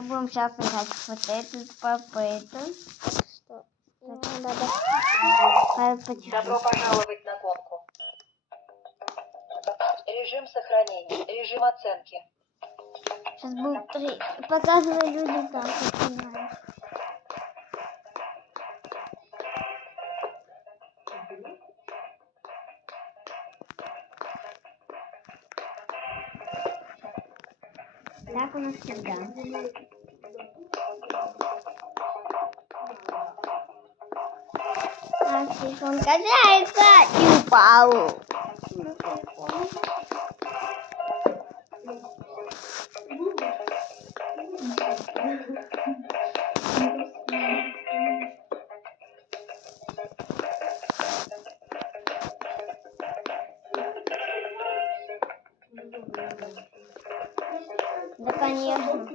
Будем сейчас играть вот этот попытку. Что? Надо... Добро пожаловать на гонку. Режим сохранения. Режим оценки. Сейчас будем показывать людям, как играть. Так у нас всегда. А телефон качается и упал. Да, конечно.